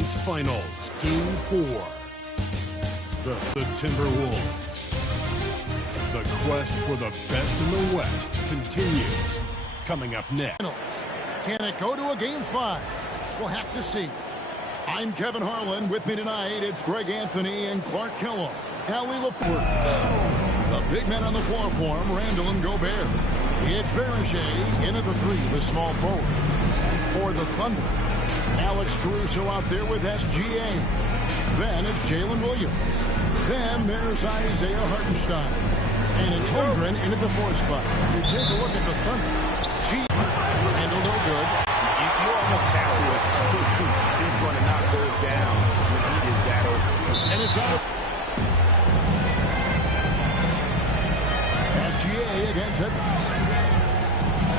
Finals, Game 4. The Timberwolves. The quest for the best in the West continues. Coming up next. Can it go to a Game 5? We'll have to see. I'm Kevin Harlan. With me tonight, it's Greg Anthony and Clark Kellogg. Allie LaFleur. The big men on the floor for him, Randall and Gobert. It's Berger in at the three, the small forward. And for the Thunder, Alex Caruso out there with SGA. Then it's Jalen Williams. Then there's Isaiah Hartenstein. And it's Holmgren in at the fourth spot. You take a look at the Thunder. Handle no good. You almost have to assume he's going to knock those down when he is that open. And it's out. SGA against Edwards.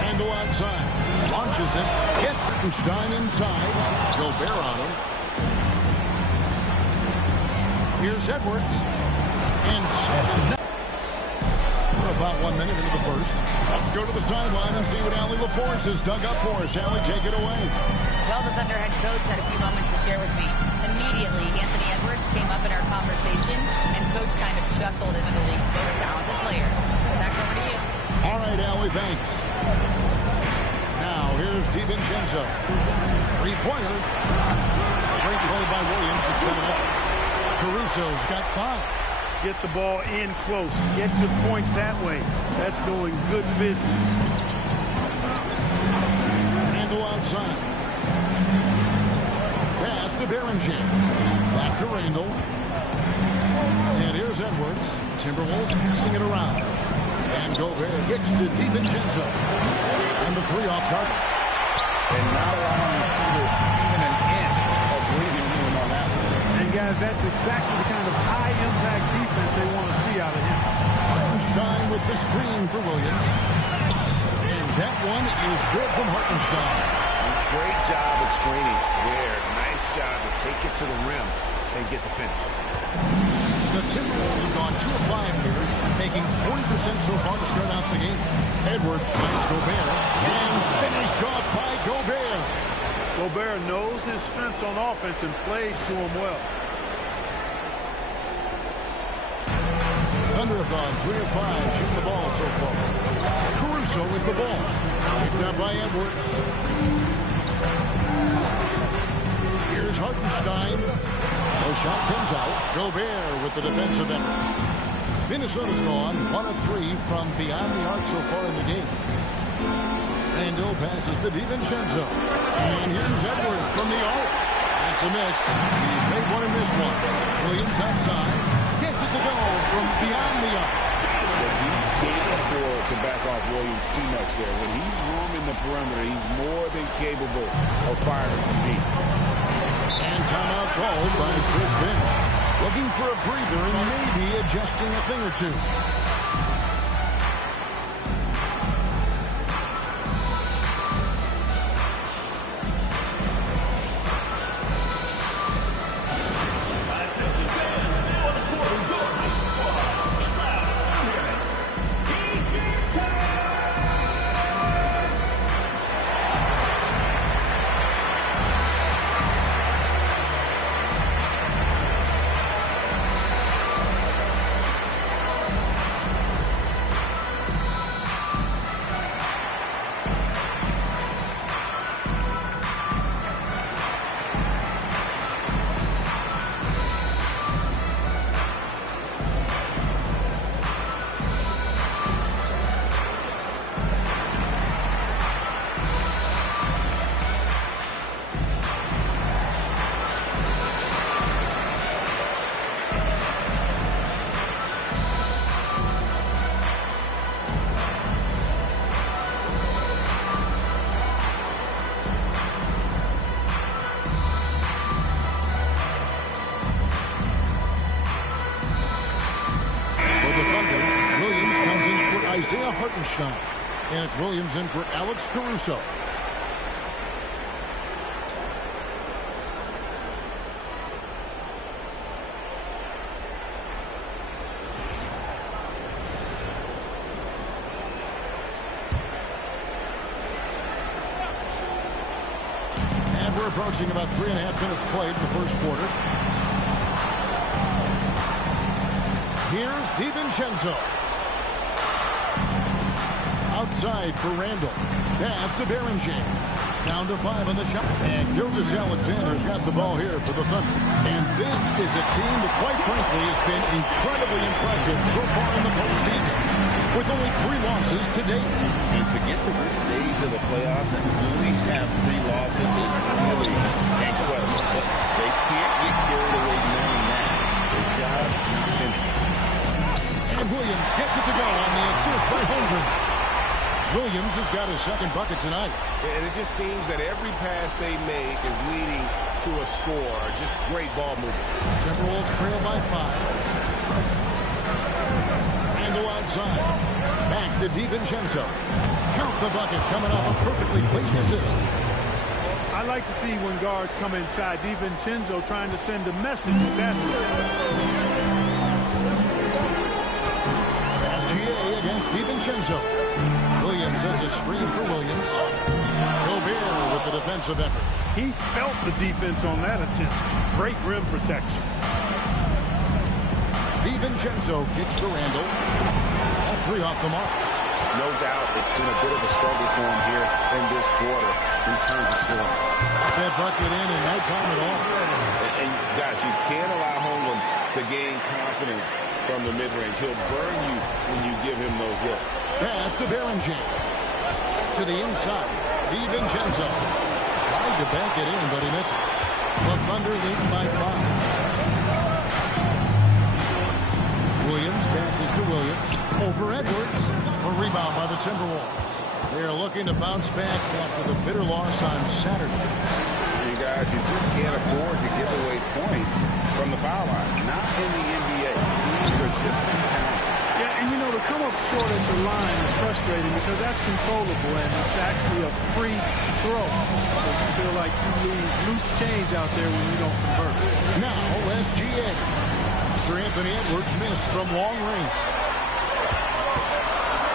Handle outside. Launches it. Gets Stein inside. Gobert on him. Here's Edwards. And says about 1 minute into the first. Let's go to the sideline and see what Allie LaForce has dug up for us. Allie, take it away. Well, the Thunder head coach had a few moments to share with me. Immediately, Anthony Edwards came up in our conversation, and coach kind of chuckled into the league's most talented players. Back over to you. All right, Allie, thanks. Now, here's DiVincenzo. Three-pointer. Great play by Williams to set it up. Caruso's got 5. Get the ball in close. Get to points that way. That's doing good business. Randall outside. Pass to Berger. Back to Randall. And here's Edwards. Timberwolves passing it around. And Gobert kicks to DiVincenzo. And the three off target. And not allowing the shooter even an inch of breathing room on that one. And guys, that's exactly the kind of high-impact defense they want to see out of him. Hartenstein with the screen for Williams. And that one is good from Hartenstein. Great job of screening there. Nice job to take it to the rim and get the finish. The Timberwolves have gone 2 of 5 here, making 40% so far to start out the game. Edwards finds Gobert, and finished off by Gobert. Gobert knows his strengths on offense and plays to him well. Thunder have gone 3 of 5 shooting the ball so far. Caruso with the ball. Picked up by Edwards. Here's Hartenstein. No shot comes out. Gobert with the defensive effort. Minnesota's gone 1 of 3 from beyond the arc so far in the game. Randall passes to DiVincenzo. And here's Edwards from the arc. That's a miss. He's made one and missed one. Williams outside. Gets it to go from beyond the arc. But he can't afford to back off Williams too much there. When he's roaming the perimeter, he's more than capable of firing from deep. And timeout called by Chris Finch. Looking for a breather and maybe adjusting a thing or two. Isaiah Hartenstein. And it's Williams in for Alex Caruso. approaching about 3.5 minutes played in the first quarter. Here's DiVincenzo. Outside for Randall. Pass to Beringer. Down to 5 on the shot. And Gilgeous-Alexander's got the ball here for the Thunder. And this is a team that, quite frankly, has been incredibly impressive so far in the postseason, with only 3 losses to date. And to get to this stage of the playoffs and only have 3 losses is really incredible. But they can't get carried away knowing that. Their job's not finished. And Williams gets it to go on the assist by Holmgren. Williams has got his second bucket tonight. And it just seems that every pass they make is leading to a score. Just great ball movement. Timberwolves trail by 5. And go outside. Back to DiVincenzo. Count the bucket coming off a perfectly placed assist. I like to see when guards come inside. DiVincenzo trying to send a message with that. SGA against DiVincenzo. Williams has a screen for Williams. Gobert with the defensive effort. He felt the defense on that attempt. Great rim protection. DiVincenzo kicks to Randall. All 3 off the mark. No doubt it's been a bit of a struggle for him here in this quarter in terms of scoring. That bucket in no time at all. And guys, you can't allow Holmgren to gain confidence from the mid-range. He'll burn you when you give him those looks. Pass to Beringer. To the inside. DiVincenzo. Tried to bank it in, but he misses. The Thunder lead by 5. Williams passes to Williams. Over Edwards. A rebound by the Timberwolves. They are looking to bounce back after the bitter loss on Saturday. You guys, you just can't afford to give away points from the foul line. Not in the NBA. These are just too talented. Yeah, and you know, to come up short at the line is frustrating because that's controllable and it's actually a free throw. So you feel like you lose loose change out there when you don't convert. Now, SGA. Sir Anthony Edwards missed from long range.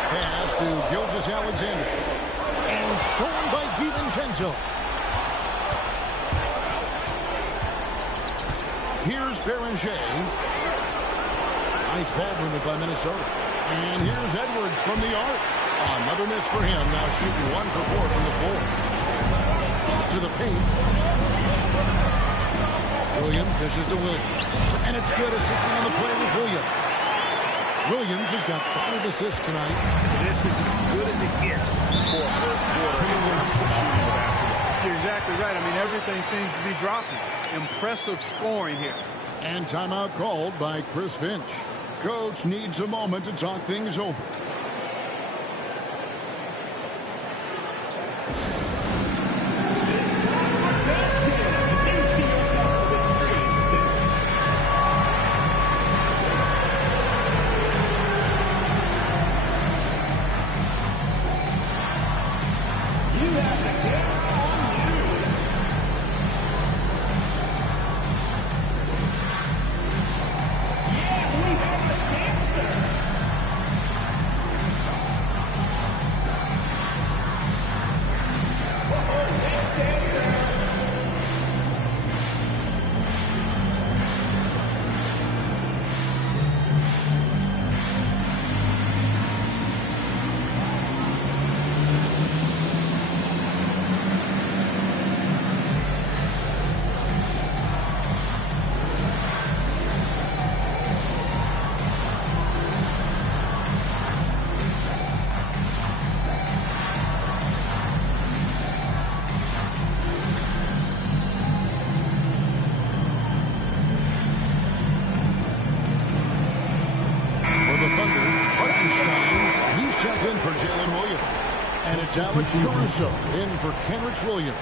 Pass to Gilgeous-Alexander. And stolen by DiVincenzo. Here's Beringer. Nice ball movement by Minnesota. And here's Edwards from the arc. Another miss for him. Now shooting 1 for 4 from the floor. To the paint. Williams dishes to Williams. And it's good. Assisting on the play was Williams. Williams has got 5 assists tonight. This is as good as it gets for a first quarter in terms of shooting the basketball. You're exactly right. I mean, everything seems to be dropping. Impressive scoring here. And timeout called by Chris Finch. Coach needs a moment to talk things over. Alex Caruso in for Kenrich Williams.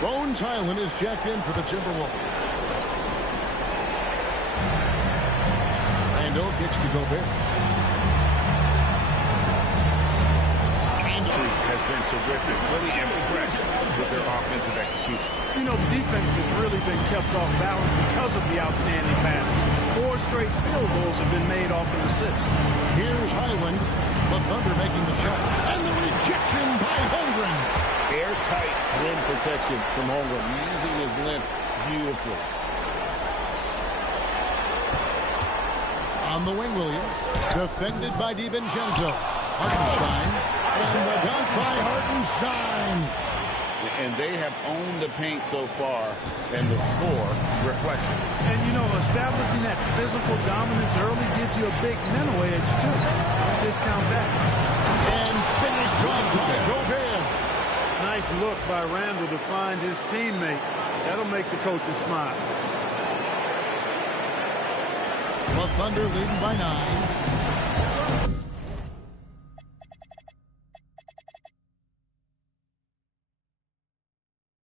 Bones Hyland is jacked in for the Timberwolves. Randall kicks to Gobert. Andrew has been terrific. Really impressed with their offensive execution. You know, the defense has really been kept off balance because of the outstanding passes. 4 straight field goals have been made off an assist. Here's Hyland. The Thunder making the shot. And the rejection by Holmgren. Airtight rim protection from Holmgren, using his length beautifully. On the wing, Williams. Defended by DiVincenzo. Hartenstein. And the dunk by Hartenstein. And they have owned the paint so far, and the score reflects it. And, you know, establishing that physical dominance early gives you a big mental edge, too. Don't discount that. And finished off by Gobert. Nice look by Randall to find his teammate. That'll make the coaches smile. The Thunder leading by 9.